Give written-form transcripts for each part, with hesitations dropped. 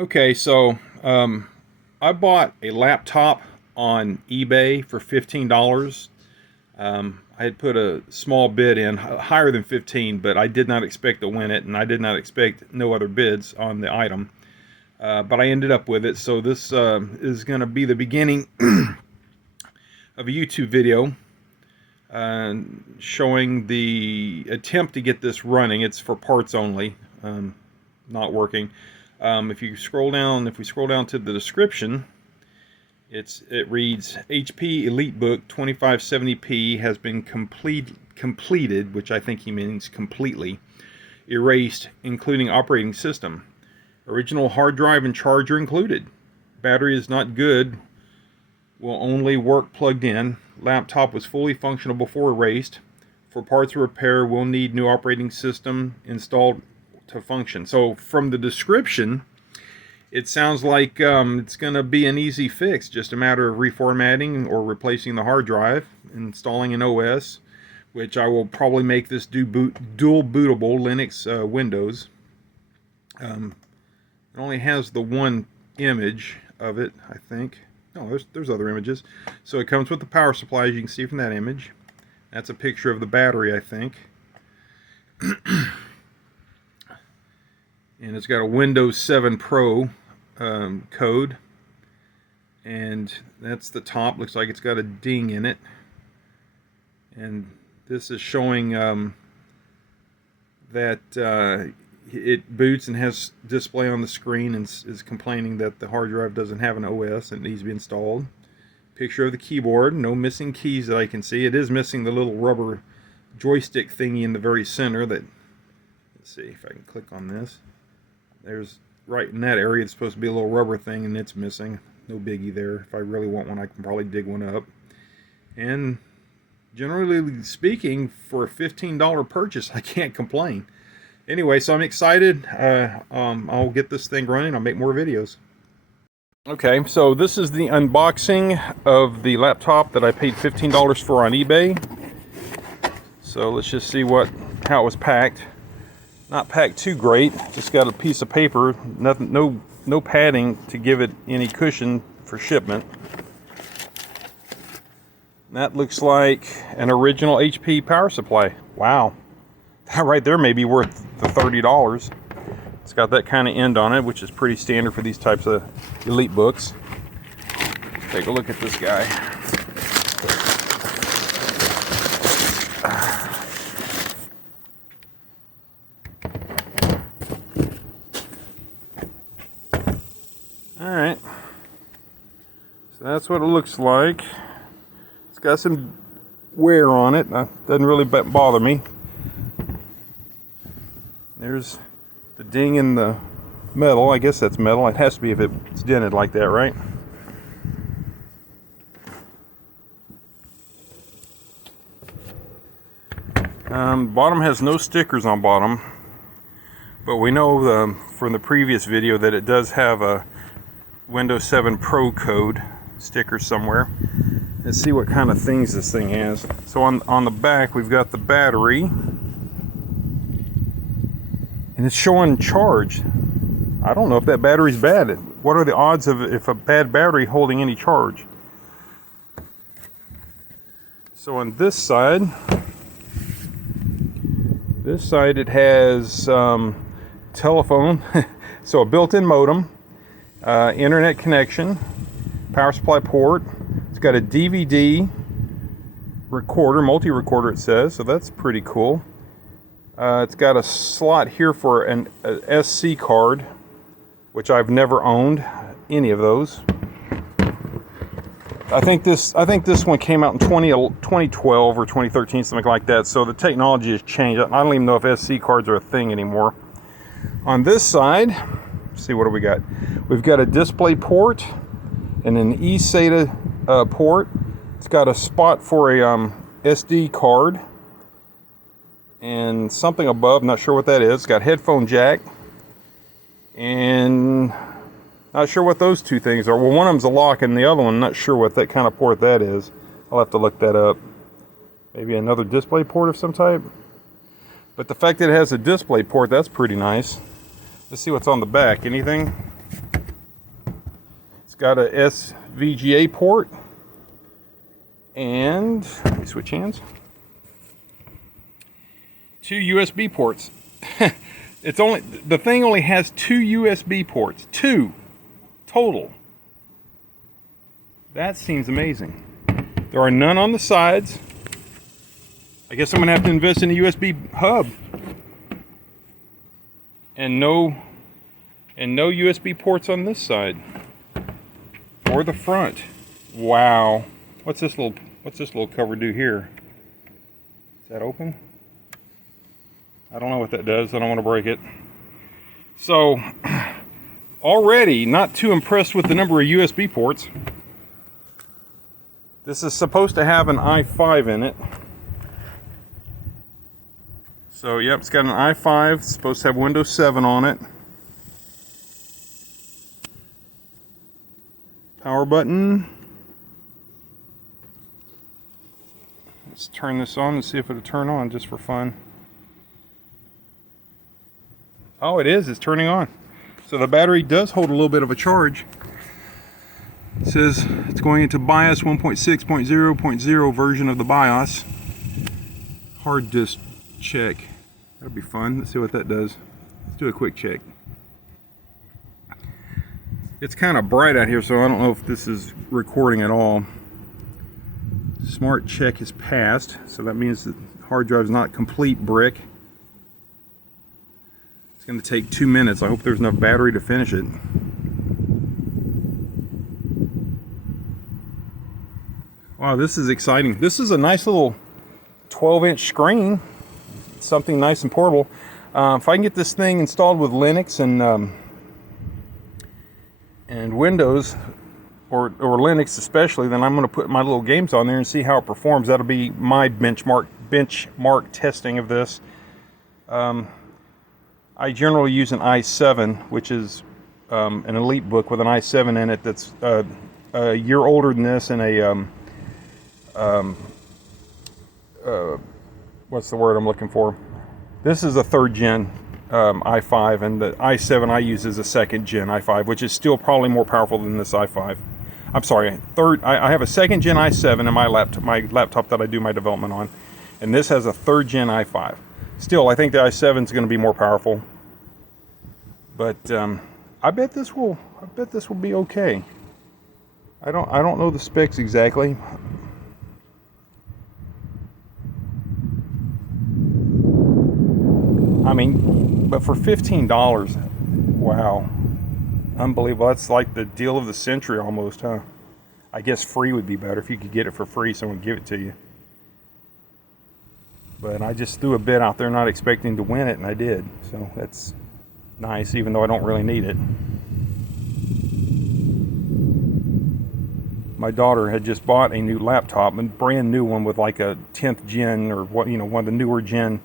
Okay, so I bought a laptop on eBay for $15. I had put a small bid in, higher than 15, but I did not expect to win it, and I did not expect no other bids on the item. But I ended up with it, so this is going to be the beginning of a YouTube video showing the attempt to get this running. It's for parts only, not working. If we scroll down to the description, it reads HP EliteBook 2570p has been completed, which I think he means completely erased, including operating system. Original hard drive and charger included. Battery is not good, will only work plugged in. Laptop was fully functional before erased. For parts repair, we'll need new operating system installed to function. So from the description, it sounds like it's going to be an easy fix, just a matter of reformatting or replacing the hard drive, installing an OS, which I will probably make this dual bootable Linux Windows. It only has the one image of it, I think. No, there's other images. So it comes with the power supply, as you can see from that image. That's a picture of the battery, I think. And it's got a Windows 7 Pro code. And that's the top. Looks like it's got a ding in it. And this is showing that it boots and has display on the screen and is complaining that the hard drive doesn't have an OS and it needs to be installed. Picture of the keyboard, no missing keys that I can see. It is missing the little rubber joystick thingy in the very center. That, let's see if I can click on this. There's right in that area, it's supposed to be a little rubber thing and it's missing. No biggie there. If I really want one, I can probably dig one up. And generally speaking, for a $15 purchase, I can't complain. Anyway, so I'm excited. I'll get this thing running. I'll make more videos. Okay, so this is the unboxing of the laptop that I paid $15 for on eBay. So let's just see how it was packed. Not packed too great. Just got a piece of paper. Nothing, no padding to give it any cushion for shipment. That looks like an original HP power supply. Wow. That right there may be worth the $30. It's got that kind of end on it, which is pretty standard for these types of EliteBooks. Take a look at this guy. Alright. So that's what it looks like. It's got some wear on it. Doesn't really bother me. There's the ding in the metal. I guess that's metal. It has to be if it's dented like that, right? Bottom has no stickers on bottom, but we know from the previous video that it does have a Windows 7 Pro code sticker somewhere. Let's see what kind of things this thing has. So on the back we've got the battery. And it's showing charge. I don't know if that battery's bad. What are the odds of if a bad battery holding any charge? So on this side it has telephone, so a built-in modem, internet connection, power supply port. It's got a DVD recorder, multi-recorder it says, so that's pretty cool. It's got a slot here for an SC card, which I've never owned any of those. I think this one came out in 2012 or 2013, something like that. So the technology has changed. I don't even know if SC cards are a thing anymore. On this side, let's see, what do we got? We've got a display port and an eSATA port. It's got a spot for a SD card. And something above, not sure what that is. It's got headphone jack. And not sure what those two things are. Well, one of them's a lock and the other one, not sure what that kind of port that is. I'll have to look that up. Maybe another display port of some type. But the fact that it has a display port, that's pretty nice. Let's see what's on the back. Anything? got a SVGA port, and let me switch hands. 2 USB ports. The thing only has 2 USB ports. 2 total. That seems amazing. There are none on the sides. I guess I'm gonna have to invest in a USB hub. And no USB ports on this side. Or the front. Wow. What's this little cover do here? Is that open? I don't know what that does. I don't want to break it. So, already not too impressed with the number of USB ports. This is supposed to have an i5 in it. So, yep, it's got an i5. It's supposed to have Windows 7 on it. Power button. Let's turn this on and see if it'll turn on just for fun. Oh, it is. It's turning on. So the battery does hold a little bit of a charge. It says it's going into BIOS 1.6.0.0 version of the BIOS. Hard disk check. That'll be fun. Let's see what that does. Let's do a quick check. It's kind of bright out here, so I don't know if this is recording at all. Smart check is passed, so that means the hard drive is not complete brick. It's going to take 2 minutes. I hope there's enough battery to finish it. Wow, this is exciting. This is a nice little 12-inch screen. Something nice and portable. If I can get this thing installed with Linux and Windows, or Linux especially, then I'm going to put my little games on there and see how it performs. That'll be my benchmark testing of this. I generally use an i7, which is an EliteBook with an i7 in it that's a year older than this, and what's the word I'm looking for? This is a 3rd gen i5, and the i7 I use is a 2nd gen i5, which is still probably more powerful than this i5. I'm sorry, I have a 2nd gen i7 in my laptop that I do my development on, and this has a 3rd gen i5. Still, I think the i7 is going to be more powerful, but I bet this will be okay. I don't know the specs exactly. I mean, but for $15, wow, unbelievable. That's like the deal of the century almost, huh? I guess free would be better. If you could get it for free, someone would give it to you. But I just threw a bid out there not expecting to win it, and I did. So that's nice, even though I don't really need it. My daughter had just bought a new laptop, a brand new one with like a 10th gen, or what, one of the newer gen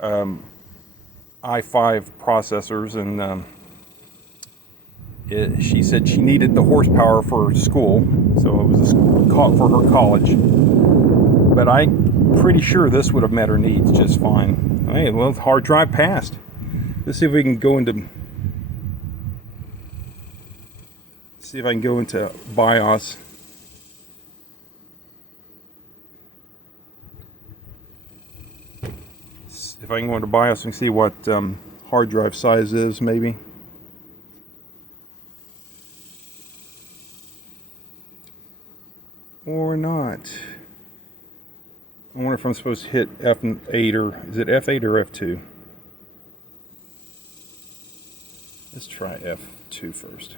i5 processors, and she said she needed the horsepower for school, so it was for her college. But I'm pretty sure this would have met her needs just fine. Hey, well, hard drive passed. Let's see if we can go into. See if I can go into BIOS. If I can go into BIOS and see what hard drive size is, maybe. Or not. I wonder if I'm supposed to hit F8, or is it F8 or F2? Let's try F2 first.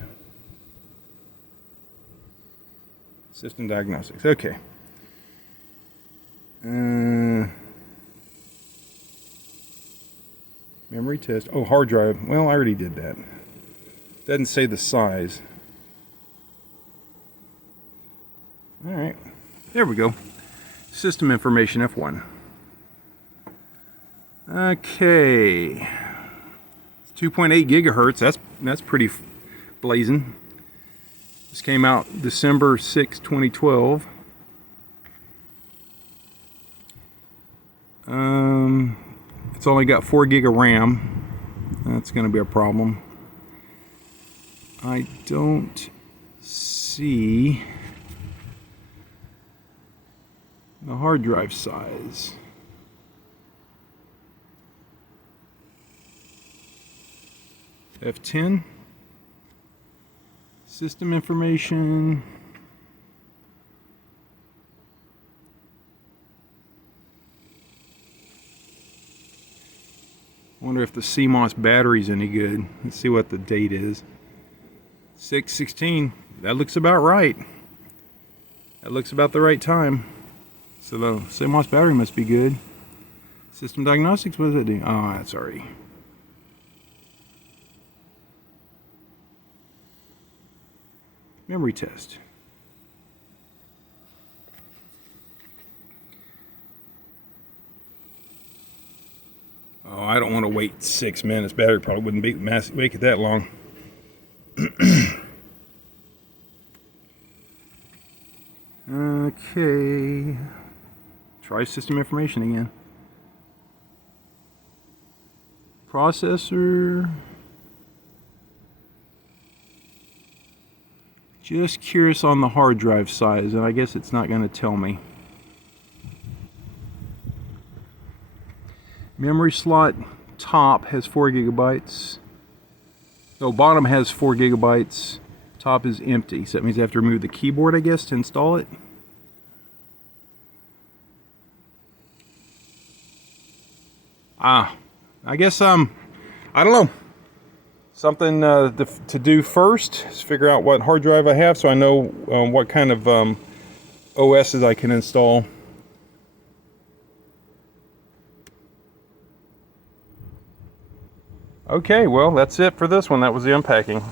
System diagnostics. Okay. Memory test. Oh, hard drive. Well, I already did that. Doesn't say the size. All right. There we go. System information F1. Okay. It's 2.8 gigahertz. That's pretty blazing. This came out December 6, 2012. It's only got 4 gig of RAM. That's going to be a problem. I don't see the hard drive size. F10. System information. Wonder if the CMOS battery's any good. Let's see what the date is. 6/16. That looks about right. That looks about the right time. So the CMOS battery must be good. System diagnostics, what does it do? Oh, that's already. Memory test. Oh, I don't want to wait 6 minutes. Battery probably wouldn't make it that long. Okay. Try system information again. Processor. Just curious on the hard drive size, and I guess it's not going to tell me. Memory slot top has 4 gigabytes. No, bottom has 4 gigabytes. Top is empty, so that means I have to remove the keyboard, I guess, to install it. I guess I don't know. Something to do first is figure out what hard drive I have, so I know what kind of OSs I can install. Okay, well, that's it for this one. That was the unpacking.